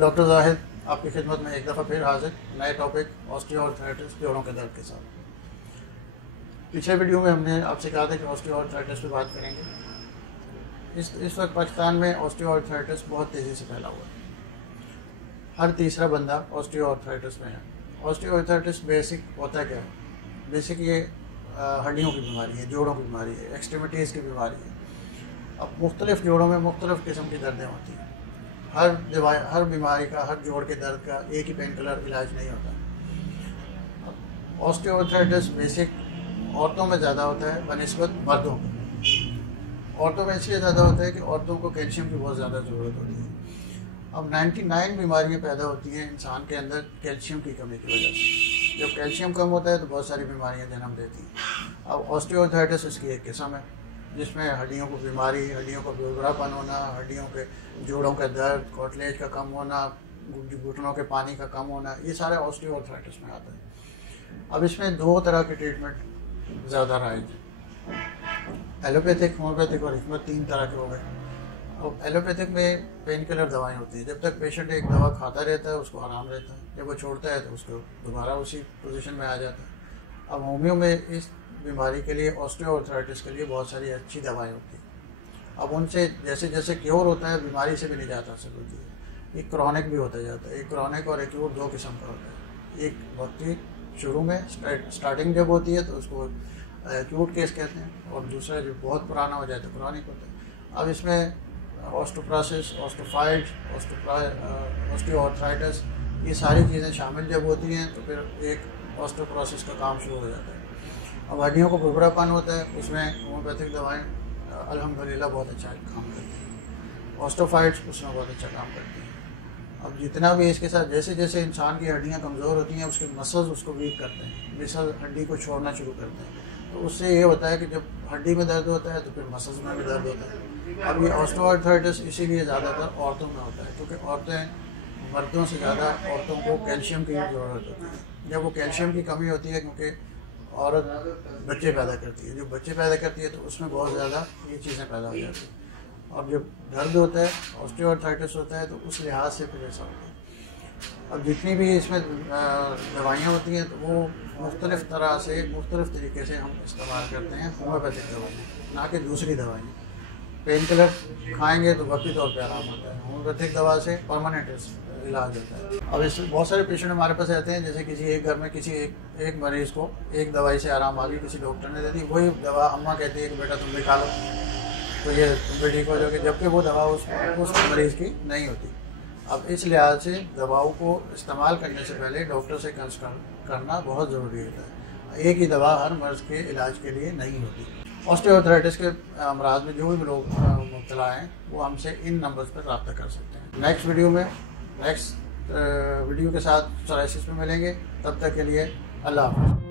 Doctor Zahid आपकी खिदमत में एक दफ़ा फिर हाजिर, नए टॉपिक ऑस्टियोआर्थराइटिस जोड़ों के दर्द के साथ। पिछले वीडियो में हमने आपसे कहा था कि ऑस्टियोआर्थराइटिस पे बात करेंगे। इस वक्त पाकिस्तान में ऑस्टियोआर्थराइटिस बहुत तेज़ी से फैला हुआ है। हर तीसरा बंदा ऑस्टियोआर्थराइटिस में है। ऑस्टियोआर्थराइटिस बेसिक होता है क्या है? बेसिक ये हड्डियों की बीमारी है, जोड़ों की बीमारी है, एक्सट्रीमिटीज़ की बीमारी है। अब मुख्तलिफ जोड़ों में मुख्तलिफ किस्म की दर्दें होती हैं। हर बीमारी का, हर जोड़ के दर्द का एक ही पेन किलर इलाज नहीं होता। ऑस्टियोआर्थराइटिस बेसिक औरतों में ज़्यादा होता है बनिस्बत मर्दों को। औरतों में इसलिए ज़्यादा होता है कि औरतों को कैल्शियम की बहुत ज़्यादा ज़रूरत होती है। अब 99 बीमारियाँ पैदा होती हैं इंसान के अंदर कैल्शियम की कमी की वजह से। जब कैल्शियम कम होता है तो बहुत सारी बीमारियाँ जन्म देती हैं। अब ऑस्टियोआर्थराइटिस इसकी एक किस्म है जिसमें हड्डियों को बीमारी, हड्डियों का बुरबुरापन होना, हड्डियों के जोड़ों का दर्द, कार्टिलेज का कम होना, घुटनों के पानी का कम होना, ये सारे ऑस्टियोआर्थराइटिस में आता है। अब इसमें दो तरह के ट्रीटमेंट ज़्यादा राइज है, एलोपैथिक, होम्योपैथिक और हिकमत, तीन तरह के हो गए। अब एलोपैथिक में पेन किलर दवाएँ होती हैं। जब तक पेशेंट एक दवा खाता रहता है उसको आराम रहता है, जब वो छोड़ता है तो उसको दोबारा उसी पोजीशन में आ जाता है। अब होम्यो में इस बीमारी के लिए, ऑस्टियोआर्थराइटिस के लिए बहुत सारी अच्छी दवाएं होती हैं। अब उनसे जैसे जैसे क्योर होता है बीमारी से भी निजात हासिल होती है। एक क्रॉनिक भी होता जाता है। एक क्रॉनिक और एक्यूट दो किस्म का होता है। एक वक्ती शुरू में स्टार्टिंग जब होती है तो उसको एक्यूट केस कहते हैं, और दूसरा जो बहुत पुराना हो जाए तो क्रॉनिक होता है। अब इसमें ऑस्टोप्रोसिस, ऑस्टोफाइट, ऑस्टियोआर्थराइटिस, ये सारी चीज़ें शामिल जब होती हैं तो फिर एक ऑस्टोप्रोसिस का काम शुरू हो जाता है। अब हड्डियों को बुरबुरापन होता है, उसमें होम्योपैथिक दवाएं अल्हम्दुलिल्लाह बहुत अच्छा काम करती हैं। ऑस्टोफाइट्स उसमें बहुत अच्छा काम करती हैं। अब जितना भी इसके साथ जैसे जैसे इंसान की हड्डियां कमज़ोर होती हैं उसके मसल्स उसको वीक करते हैं, मसल हड्डी को छोड़ना शुरू करते हैं। तो उससे ये होता है कि जब हड्डी में दर्द होता है तो फिर मसल्स में भी दर्द होता है। अब ये ऑस्टियोआर्थराइटिस इसीलिए ज़्यादातर औरतों में होता है क्योंकि औरतें मर्दों से ज़्यादा औरतों को कैल्शियम की ज़रूरत होती है। जब वो कैल्शियम की कमी होती है, क्योंकि औरत बच्चे पैदा करती है, जो बच्चे पैदा करती है तो उसमें बहुत ज़्यादा ये चीज़ें पैदा हो जाती हैं। और जब दर्द होता है, ऑस्टियोआर्थराइटिस होता है, तो उस लिहाज से फिर ऐसा होता है। अब जितनी भी इसमें दवाइयाँ होती हैं तो वो मुख्तलिफ़ तरह से, मुख्तलिफ़ तरीके से हम इस्तेमाल करते हैं। होम्योपैथिक दवाइयाँ, ना कि दूसरी दवाइयाँ। पेन किलर खाएँगे तो वक्ती तौर पर आराम होता है, होम्योपैथिक दवा से परमानेंट इलाज होता है। अब इस बहुत सारे पेशेंट हमारे पास रहते हैं, जैसे किसी एक घर में किसी एक मरीज़ को एक दवाई से आराम आ गई, किसी डॉक्टर ने दे दी, वही दवा अम्मा कहती है कि बेटा तुम भी खा लो तो ये तुम भी ठीक हो जाओगे, जबकि वो दवा उस मरीज़ की नहीं होती। अब इस लिहाज से दवाओं को इस्तेमाल करने से पहले डॉक्टर से कंसल्ट करना बहुत ज़रूरी होता है। एक ही दवा हर मर्ज़ के इलाज के लिए नहीं होती। ऑस्टियोआर्थराइटिस के अमराज में जो भी लोग मुब्तला हैं वो हमसे इन नंबर्स पर रब्ता कर सकते हैं। नेक्स्ट वीडियो के साथ सोराइसिस में मिलेंगे। तब तक के लिए अल्लाह हाफ़िज़।